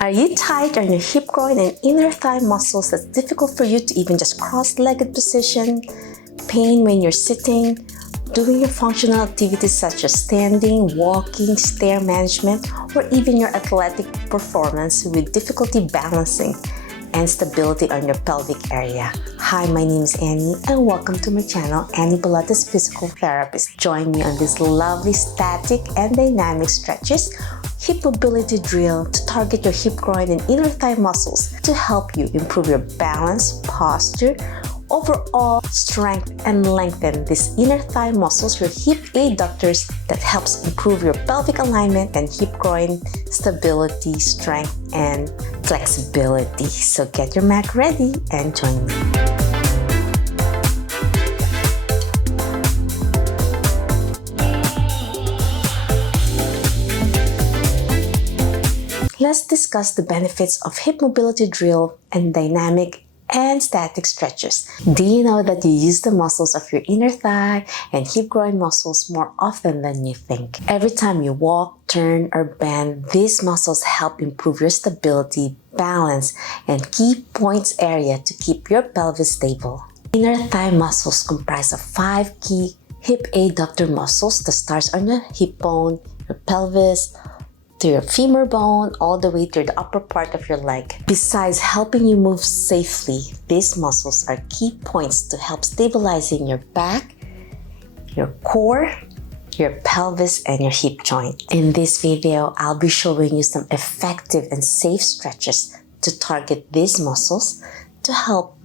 Are you tight on your hip, groin, and inner thigh muscles that's difficult for you to even just cross-legged position? Pain when you're sitting, doing your functional activities such as standing, walking, stair management, or even your athletic performance with difficulty balancing and stability on your pelvic area? Hi, my name is Annie and welcome to my channel, Annie Pilates Physical Therapist. Join me on these lovely static and dynamic stretches, hip mobility drill to target your hip, groin, and inner thigh muscles to help you improve your balance, posture, overall strength, and lengthen these inner thigh muscles, your hip adductors that helps improve your pelvic alignment and hip, groin stability, strength, and flexibility. So get your mat ready and join me. Let's discuss the benefits of hip mobility drill and dynamic and static stretches. Do you know that you use the muscles of your inner thigh and hip, groin muscles more often than you think? Every time you walk, turn, or bend, these muscles help improve your stability, balance, and key points area to keep your pelvis stable. Inner thigh muscles comprise of 5 key hip adductor muscles that starts on your hip bone, your pelvis, to your femur bone, all the way to the upper part of your leg. Besides helping you move safely, these muscles are key points to help stabilizing your back, your core, your pelvis, and your hip joint. In this video, I'll be showing you some effective and safe stretches to target these muscles to help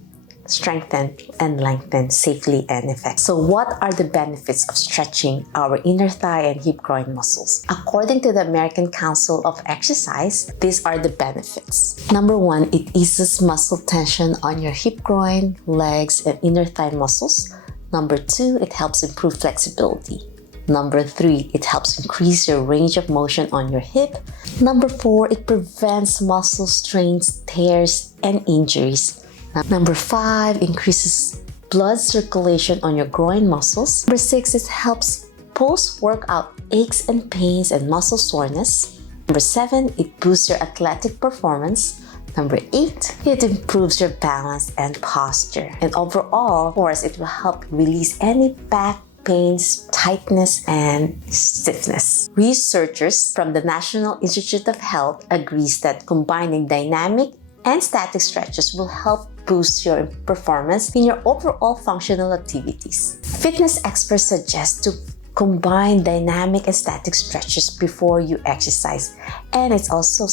strengthen and lengthen safely and effectively. So what are the benefits of stretching our inner thigh and hip, groin muscles? According to the American Council of Exercise, these are the benefits. Number 1, it eases muscle tension on your hip, groin, legs, and inner thigh muscles. Number 2, it helps improve flexibility. Number 3, it helps increase your range of motion on your hip. Number 4, it prevents muscle strains, tears, and injuries. Number 5, increases blood circulation on your groin muscles. Number 6, it helps post-workout aches and pains and muscle soreness. Number 7, it boosts your athletic performance. Number 8, it improves your balance and posture. And overall, of course, it will help release any back pains, tightness, and stiffness. Researchers from the National Institute of Health agrees that combining dynamic and static stretches will help boost your performance in your overall functional activities. Fitness experts suggest to combine dynamic and static stretches before you exercise, and it's also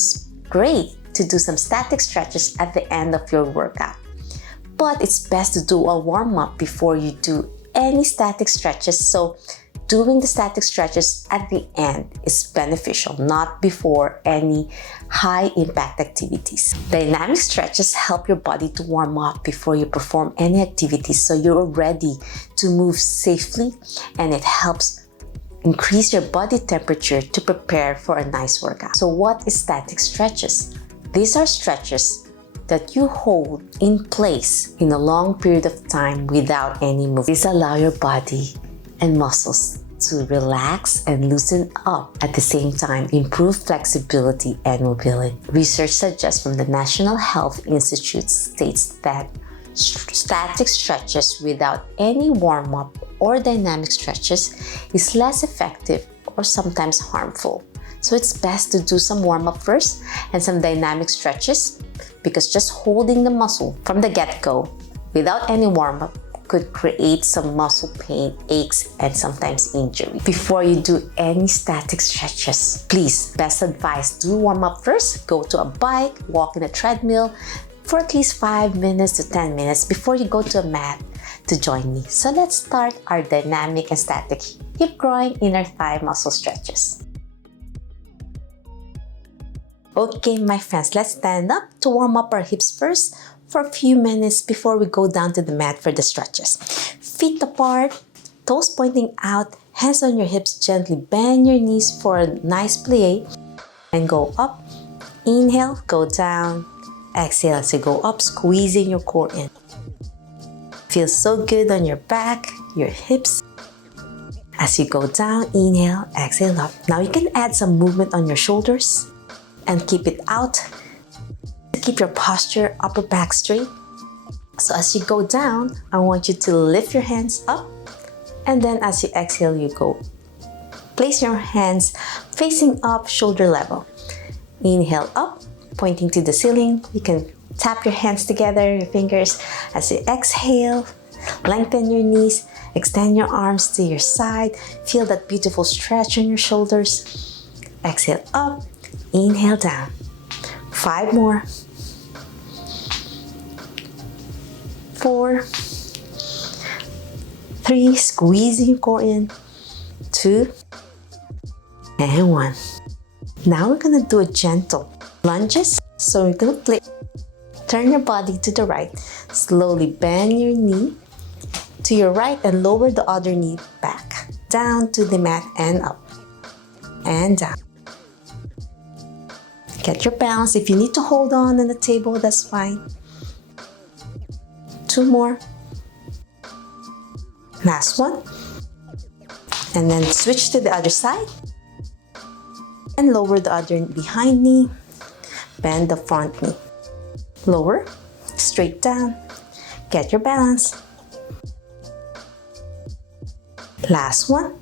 great to do some static stretches at the end of your workout. But it's best to do a warm-up before you do any static stretches, so doing the static stretches at the end is beneficial, not before any high-impact activities. Dynamic stretches help your body to warm up before you perform any activities, so you're ready to move safely, and it helps increase your body temperature to prepare for a nice workout. So what is static stretches? These are stretches that you hold in place in a long period of time without any movement. These allow your body and muscles to relax and loosen up, at the same time improve flexibility and mobility. Research suggests from the National Health Institute states that static stretches without any warm-up or dynamic stretches is less effective or sometimes harmful. So it's best to do some warm-up first and some dynamic stretches, because just holding the muscle from the get-go without any warm-up could create some muscle pain, aches, and sometimes injury. Before you do any static stretches, please, best advice, do warm up first. Go to a bike, walk in a treadmill for at least 5 minutes to 10 minutes before you go to a mat to join me. So let's start our dynamic and static hip, groin, inner thigh muscle stretches. Okay, my friends, let's stand up to warm up our hips first for a few minutes before we go down to the mat for the stretches. Feet apart, toes pointing out, hands on your hips, gently bend your knees for a nice plie and go up. Inhale, go down. Exhale as you go up, squeezing your core in. Feels so good on your back, your hips. As you go down, inhale, exhale up. Now you can add some movement on your shoulders and keep it out keep your posture, upper back straight. So as you go down, I want you to lift your hands up, and then as you exhale, you go. Place your hands facing up, shoulder level. Inhale up, pointing to the ceiling. You can tap your hands together, your fingers. As you exhale, lengthen your knees, extend your arms to your side. Feel that beautiful stretch on your shoulders. Exhale up, inhale down. 5 more. 4, 3, squeezing your core in. 2, and 1. Now we're gonna do a gentle lunges. So we're gonna turn your body to the right. Slowly bend your knee to your right and lower the other knee back. Down to the mat and up. And down. Get your balance. If you need to hold on the table, that's fine. 2 more. Last one. And then switch to the other side. And lower the other behind knee. Bend the front knee. Lower, straight down. Get your balance. Last one.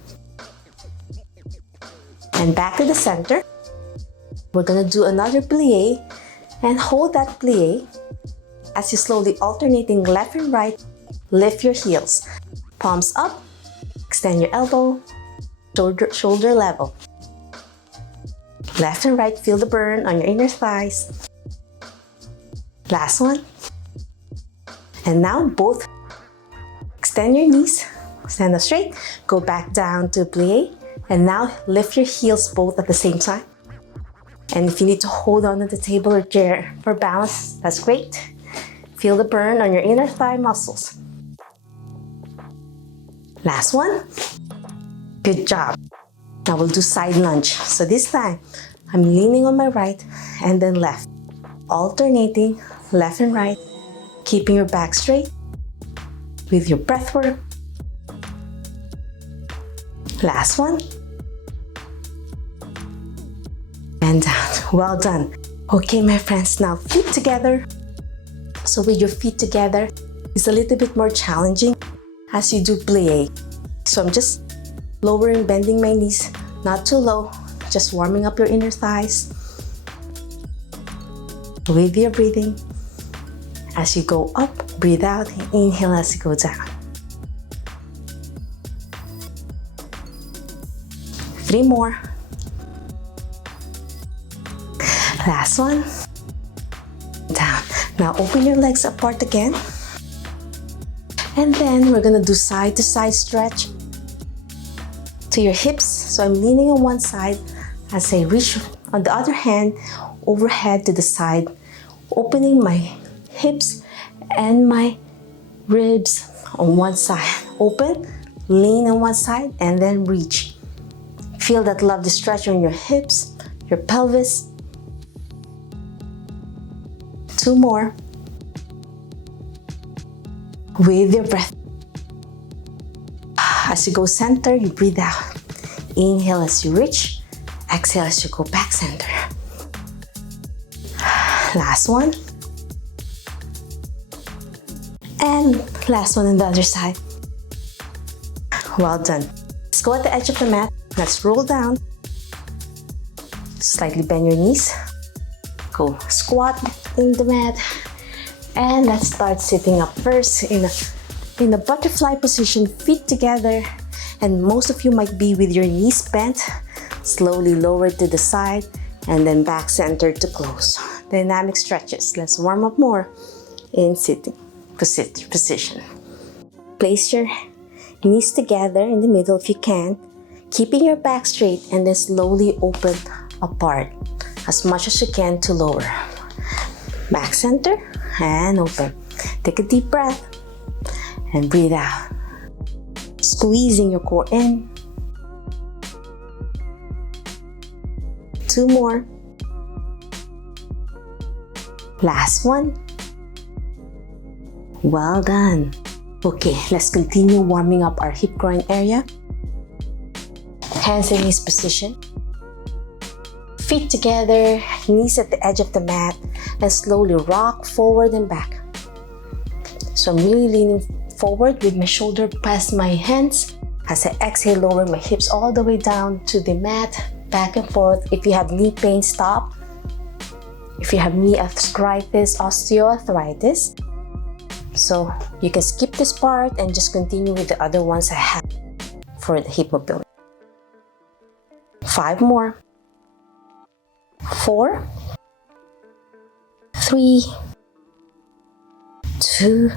And back to the center. We're gonna do another plie and hold that plie. As you slowly alternating left and right, lift your heels. Palms up, extend your elbow, shoulder level. Left and right, feel the burn on your inner thighs. Last one. And now both. Extend your knees, stand up straight, go back down to plie, and now lift your heels both at the same time. And if you need to hold on to the table or chair for balance, that's great. Feel the burn on your inner thigh muscles. Last one. Good job. Now we'll do side lunge. So this time, I'm leaning on my right and then left. Alternating left and right, keeping your back straight with your breath work. Last one. And down. Well done. Okay, my friends, now feet together. So with your feet together, it's a little bit more challenging as you do plie. So I'm just lowering, bending my knees, not too low, just warming up your inner thighs. With your breathing, as you go up, breathe out, inhale as you go down. 3 more. Last one. Down. Now open your legs apart again. And then we're gonna do side to side stretch to your hips. So I'm leaning on one side as I reach on the other hand overhead to the side, opening my hips and my ribs on one side. Open, lean on one side, and then reach. Feel that lovely stretch on your hips, your pelvis. 2 more. With your breath. As you go center, you breathe out. Inhale as you reach. Exhale as you go back center. Last one. And last one on the other side. Well done. Let's go at the edge of the mat. Let's roll down. Slightly bend your knees. Go squat in the mat. And let's start sitting up first in a butterfly position, feet together. And most of you might be with your knees bent. Slowly lower to the side and then back center to close. Dynamic stretches. Let's warm up more in sitting position. Place your knees together in the middle if you can, keeping your back straight, and then slowly open apart as much as you can to lower. Back center and open. Take a deep breath and breathe out. Squeezing your core in. 2 more. Last one. Well done. Okay, let's continue warming up our hip groin area. Hands in knees position. feet together, knees at the edge of the mat, and slowly rock forward and back. So I'm really leaning forward with my shoulder past my hands. As I exhale, lower my hips all the way down to the mat, back and forth. If you have knee pain, stop. If you have knee arthritis, osteoarthritis, so you can skip this part and just continue with the other ones I have for the hip mobility. 5 more. 4, 3, 2,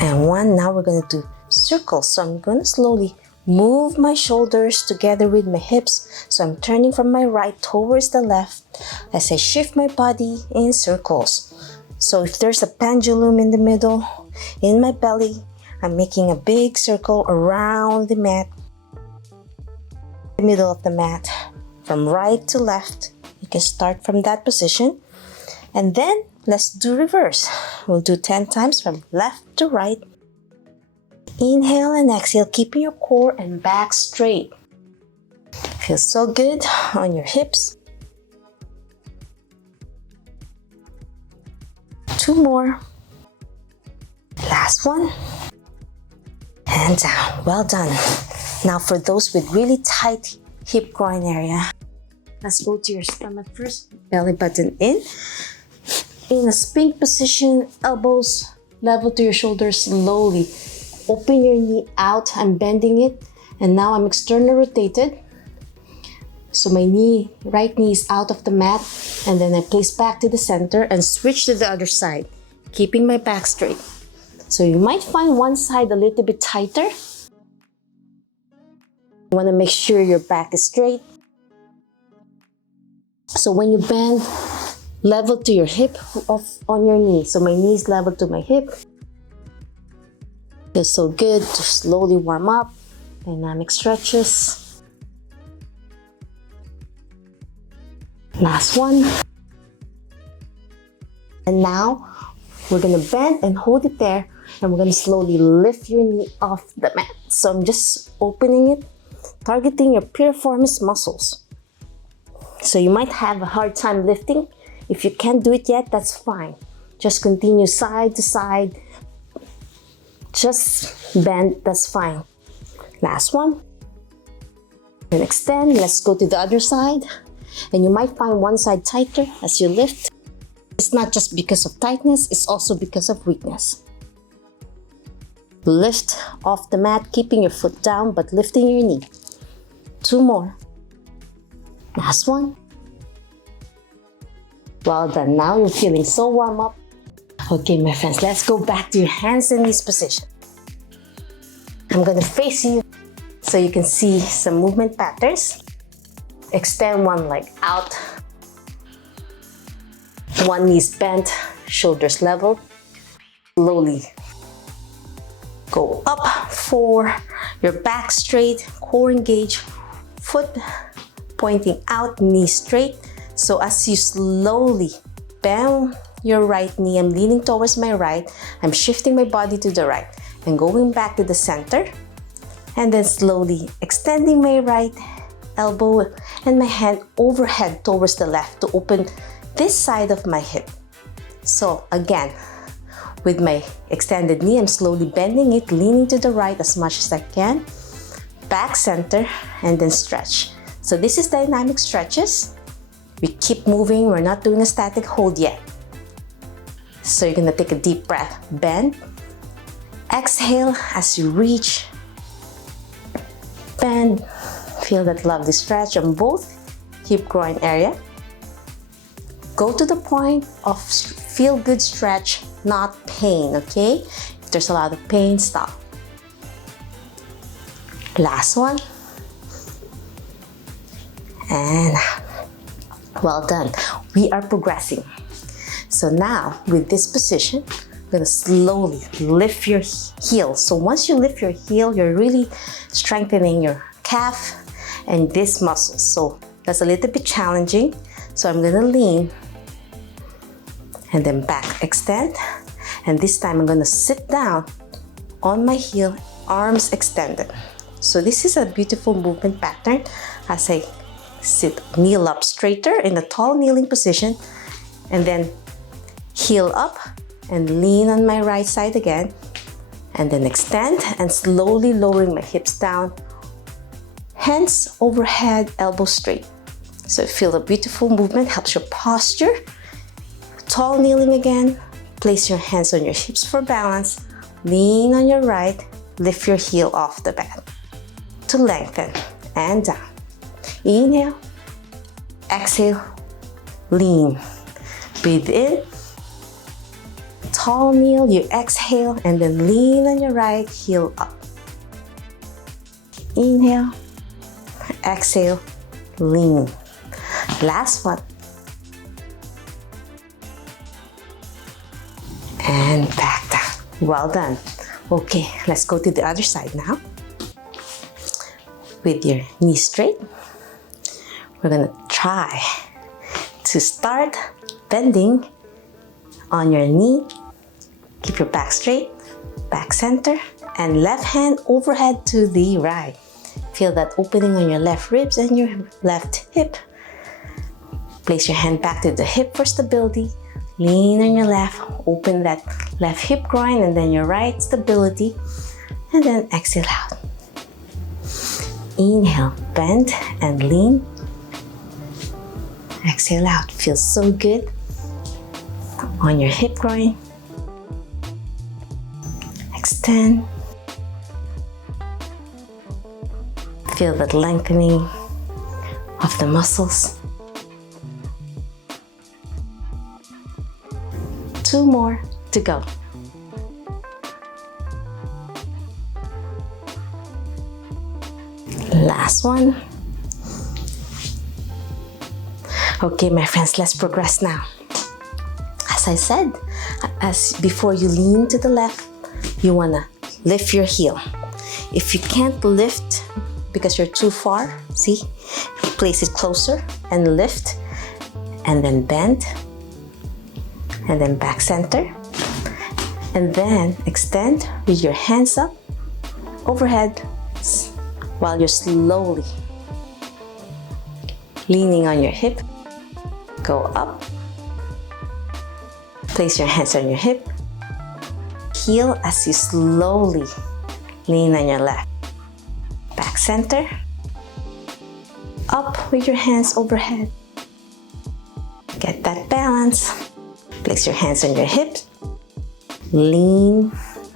and 1. Now we're going to do circles. So I'm going to slowly move my shoulders together with my hips. So I'm turning from my right towards the left as I shift my body in circles. So if there's a pendulum in the middle, in my belly, I'm making a big circle around the mat, the middle of the mat, from right to left. You can start from that position. And then let's do reverse. We'll do 10 times from left to right. Inhale and exhale, keeping your core and back straight. Feels so good on your hips. 2 more. Last one. And down. Well done. Now for those with really tight hip groin area, let's go to your stomach first. Belly button in a sphinx position, elbows level to your shoulders. Slowly open your knee out. I'm bending it, and now I'm external rotated. So my right knee is out of the mat, and then I place back to the center and switch to the other side, keeping my back straight. So you might find one side a little bit tighter. You want to make sure your back is straight. So when you bend, level to your hip on your knee. So my knee is level to my hip. Feels so good to slowly warm up. Dynamic stretches. Last one. And now we're gonna bend and hold it there, and we're gonna slowly lift your knee off the mat. So I'm just opening it, targeting your piriformis muscles. So you might have a hard time lifting. If you can't do it yet, that's fine. Just continue side to side. Just bend, that's fine. Last one. And extend. Let's go to the other side. And you might find one side tighter as you lift. It's not just because of tightness, it's also because of weakness. Lift off the mat, keeping your foot down, but lifting your knee. 2 more. Last one. Well done. Now you're feeling so warm up. Okay, my friends, let's go back to your hands in this position. I'm gonna face you so you can see some movement patterns. Extend one leg out. One knee is bent, shoulders level. Slowly go up. 4. Your back straight, core engaged, foot pointing out, knee straight. So as you slowly bend your right knee, I'm leaning towards my right, I'm shifting my body to the right and going back to the center, and then slowly extending my right elbow and my hand overhead towards the left to open this side of my hip. So again, with my extended knee, I'm slowly bending it, leaning to the right as much as I can, back center, and then stretch. So this is dynamic stretches. We keep moving, we're not doing a static hold yet. So you're gonna take a deep breath, bend, exhale as you reach, bend, feel that lovely stretch on both hip groin area. Go to the point of feel good stretch, not pain, okay? If there's a lot of pain, stop. Last one. And well done. We are progressing. So now with this position, I'm gonna slowly lift your heel. So once you lift your heel, you're really strengthening your calf and this muscle. So that's a little bit challenging. So I'm gonna lean and then back extend. And this time I'm gonna sit down on my heel, arms extended. So this is a beautiful movement pattern as I sit, kneel up straighter in a tall kneeling position, and then heel up and lean on my right side again, and then extend and slowly lowering my hips down, hands overhead, elbows straight. So feel a beautiful movement, helps your posture. Tall kneeling again, place your hands on your hips for balance, lean on your right, lift your heel off the mat to lengthen and down. Inhale, exhale, lean. Breathe in, tall kneel, you exhale, and then lean on your right, heel up. Inhale, exhale, lean. Last one. And back down. Well done. Okay, let's go to the other side now. With your knees straight, we're gonna try to start bending on your knee. Keep your back straight, back center, and left hand overhead to the right. Feel that opening on your left ribs and your left hip. Place your hand back to the hip for stability. Lean on your left, open that left hip groin, and then your right stability. And then exhale out. Inhale, bend and lean. Exhale out. Feels so good on your hip groin. Extend. Feel that lengthening of the muscles. 2 more to go. Last one. Okay, my friends, let's progress now. As I said, before you lean to the left, you wanna lift your heel. If you can't lift because you're too far, see, place it closer and lift, and then bend, and then back center, and then extend with your hands up overhead while you're slowly leaning on your hip. Go up, place your hands on your hip, heel as you slowly lean on your left, back center, up with your hands overhead. Get that balance. Place your hands on your hips, lean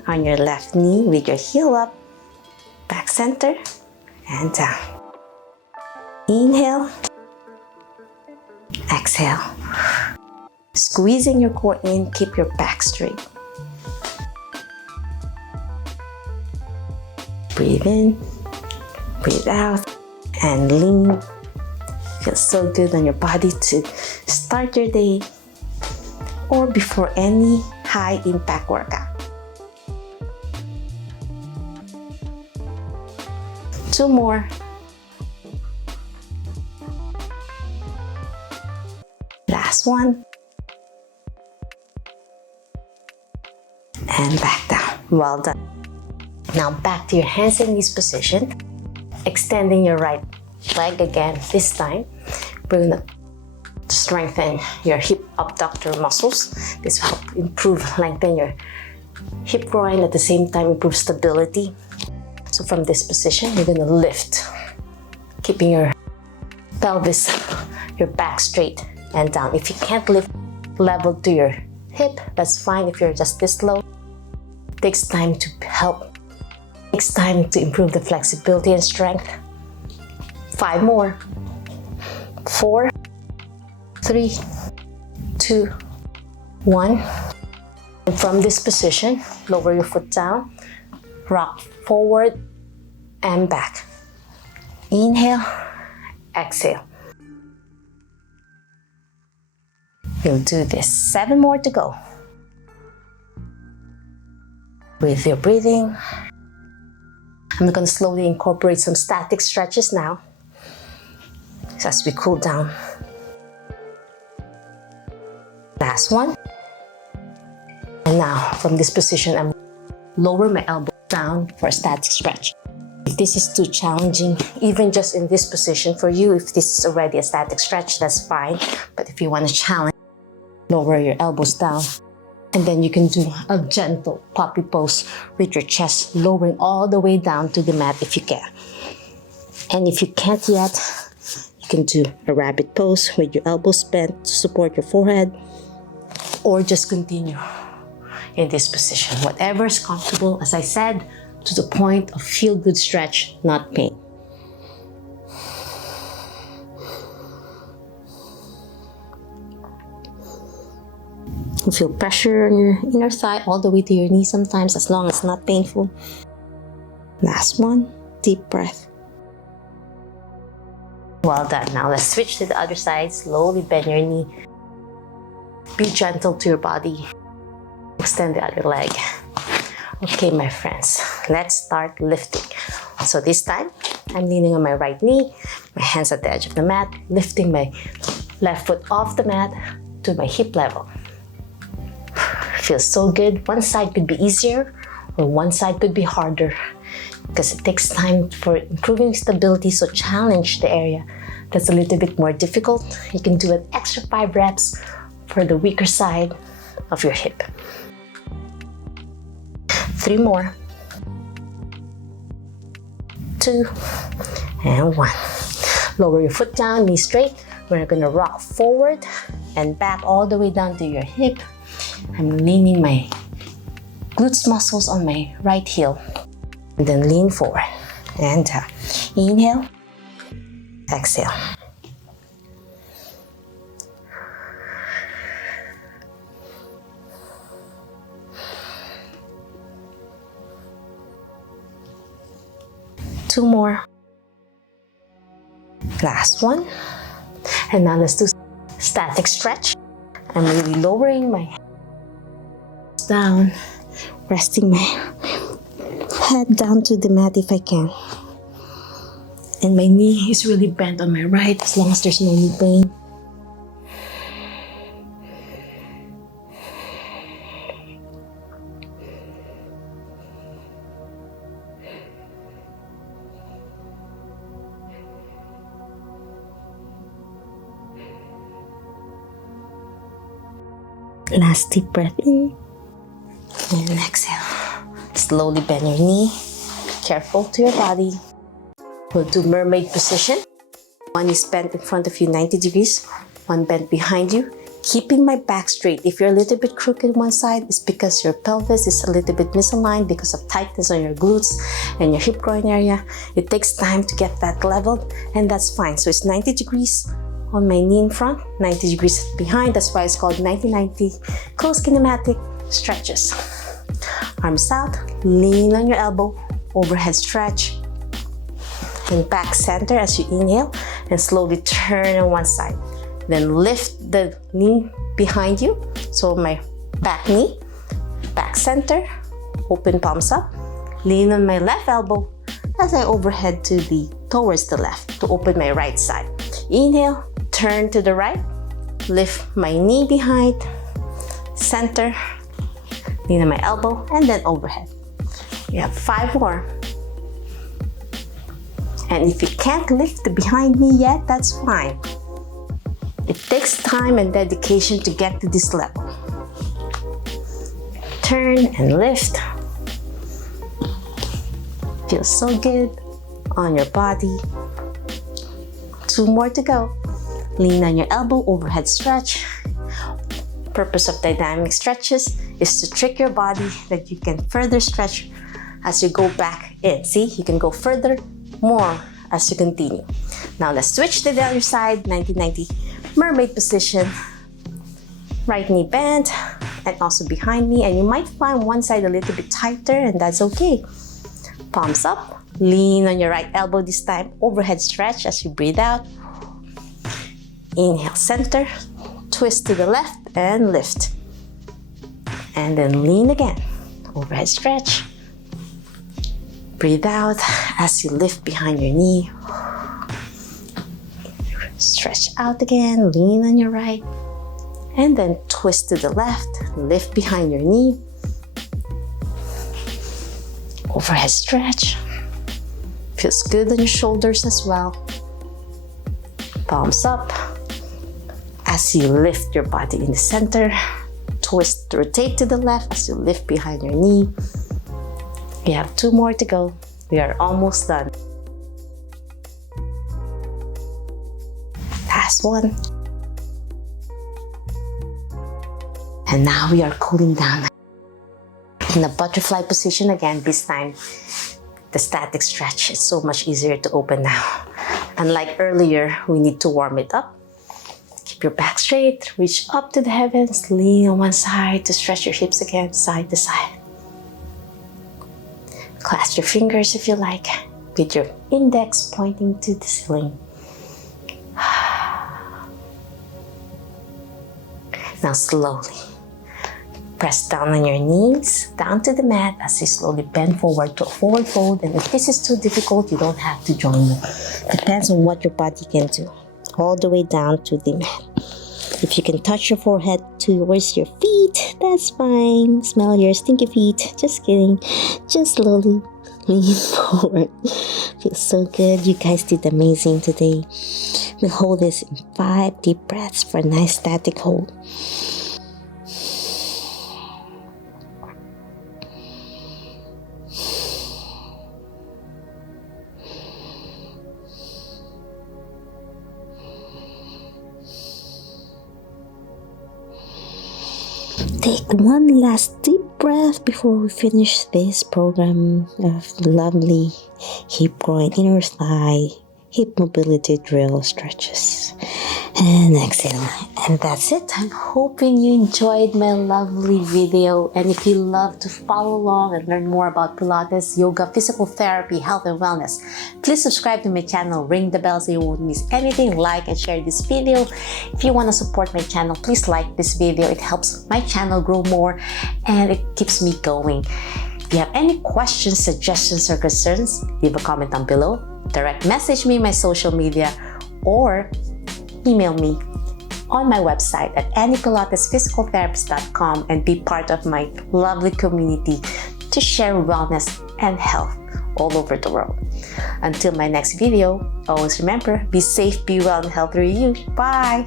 on your left knee with your heel up, back center, and down. Inhale, exhale. Squeezing your core in, keep your back straight. Breathe in, breathe out, and lean. Feels so good on your body to start your day or before any high impact workout. 2 more. Last one. And back down. Well done. Now back to your hands and knees position. Extending your right leg again. This time, we're gonna strengthen your hip abductor muscles. This will help improve, lengthen your hip groin, at the same time improve stability. So from this position, you're gonna lift, keeping your pelvis, your back straight and down. If you can't lift level to your hip, that's fine. If you're just this low, it takes time to help. It takes time to improve the flexibility and strength. 5 more. 4, 3, 2, 1. And from this position, lower your foot down, rock forward and back. Inhale, exhale. You'll do this 7 more to go. With your breathing, I'm going to slowly incorporate some static stretches now as we cool down. Last one. And now from this position, I'm lower my elbow down for a static stretch. If this is too challenging, even just in this position for you, if this is already a static stretch, that's fine. But if you want to challenge, lower your elbows down. And then you can do a gentle puppy pose with your chest lowering all the way down to the mat if you can. And if you can't yet, you can do a rabbit pose with your elbows bent to support your forehead, or just continue in this position. Whatever is comfortable, as I said, to the point of feel-good stretch, not pain. You feel pressure on your inner thigh all the way to your knee sometimes, as long as it's not painful. Last one, deep breath. Well done. Now let's switch to the other side. Slowly bend your knee. Be gentle to your body. Extend the other leg. Okay, my friends, let's start lifting. So this time, I'm leaning on my right knee, my hands at the edge of the mat, lifting my left foot off the mat to my hip level. Feels so good. One side could be easier or one side could be harder because it takes time for improving stability, so challenge the area that's a little bit more difficult. You can do an extra 5 reps for the weaker side of your hip. 3 more. 2 and 1. Lower your foot down, knee straight. We're gonna rock forward and back all the way down to your hip. I'm leaning my glutes muscles on my right heel. And then lean forward and down. Inhale, exhale. Two more. Last one. And now let's do static stretch. I'm really lowering my hands down, resting my head down to the mat if I can. And my knee is really bent on my right as long as there's no knee pain. Last deep breath in and exhale. Slowly bend your knee. Careful to your body. We'll do mermaid position. One is bent in front of you 90 degrees, one bent behind you. Keeping my back straight. If you're a little bit crooked one side, it's because your pelvis is a little bit misaligned because of tightness on your glutes and your hip groin area. It takes time to get that leveled, and that's fine. So it's 90 degrees on my knee in front, 90 degrees behind. That's why it's called 90-90 close kinematic stretches. Arms out, lean on your elbow, overhead stretch, and back center as you inhale, and slowly turn on one side. Then lift the knee behind you. So my back knee, back center, open palms up, lean on my left elbow as I overhead towards the left to open my right side. Inhale, turn to the right, lift my knee behind, center, lean on my elbow, and then overhead. We have 5 more. And if you can't lift the behind knee yet, that's fine. It takes time and dedication to get to this level. Turn and lift. Feels so good on your body. 2 more to go. Lean on your elbow, overhead stretch. Purpose of dynamic stretches is to trick your body that you can further stretch as you go back in. See, you can go further, more as you continue. Now let's switch to the other side, 90-90 mermaid position. Right knee bent and also behind me, and you might find one side a little bit tighter, and that's okay. Palms up, lean on your right elbow this time, overhead stretch as you breathe out. Inhale, center, twist to the left and lift. And then lean again, overhead stretch. Breathe out as you lift behind your knee. Stretch out again, lean on your right. And then twist to the left, lift behind your knee. Overhead stretch. Feels good on your shoulders as well. Palms up. As you lift your body in the center, twist, rotate to the left as you lift behind your knee. We have 2 more to go. We are almost done. Last one. And now we are cooling down. In a butterfly position again, this time the static stretch is so much easier to open now. Unlike earlier, we need to warm it up. Keep your back straight, reach up to the heavens, lean on one side to stretch your hips again, side to side. Clasp your fingers if you like, with your index pointing to the ceiling. Now slowly, press down on your knees, down to the mat as you slowly bend forward to a forward fold. And if this is too difficult, you don't have to join me. Depends on what your body can do. All the way down to the mat. If you can touch your forehead towards your feet, that's fine. Smell your stinky feet. Just kidding. Just slowly lean forward. Feels so good. You guys did amazing today. We'll hold this in 5 deep breaths for a nice static hold. Take one last deep breath before we finish this program of lovely hip, groin, inner thigh, hip mobility drill stretches. And exhale. And that's it. I'm hoping you enjoyed my lovely video. And if you love to follow along and learn more about Pilates, yoga, physical therapy, health and wellness, please subscribe to my channel, ring the bell so you won't miss anything, like and share this video. If you want to support my channel, please like this video. It helps my channel grow more and it keeps me going. If you have any questions, suggestions, or concerns, leave a comment down below, direct message me on my social media, or email me on my website at anniepilatesphysicaltherapist.com and be part of my lovely community to share wellness and health all over the world. Until my next video, always remember, be safe, be well, and healthy you. Bye!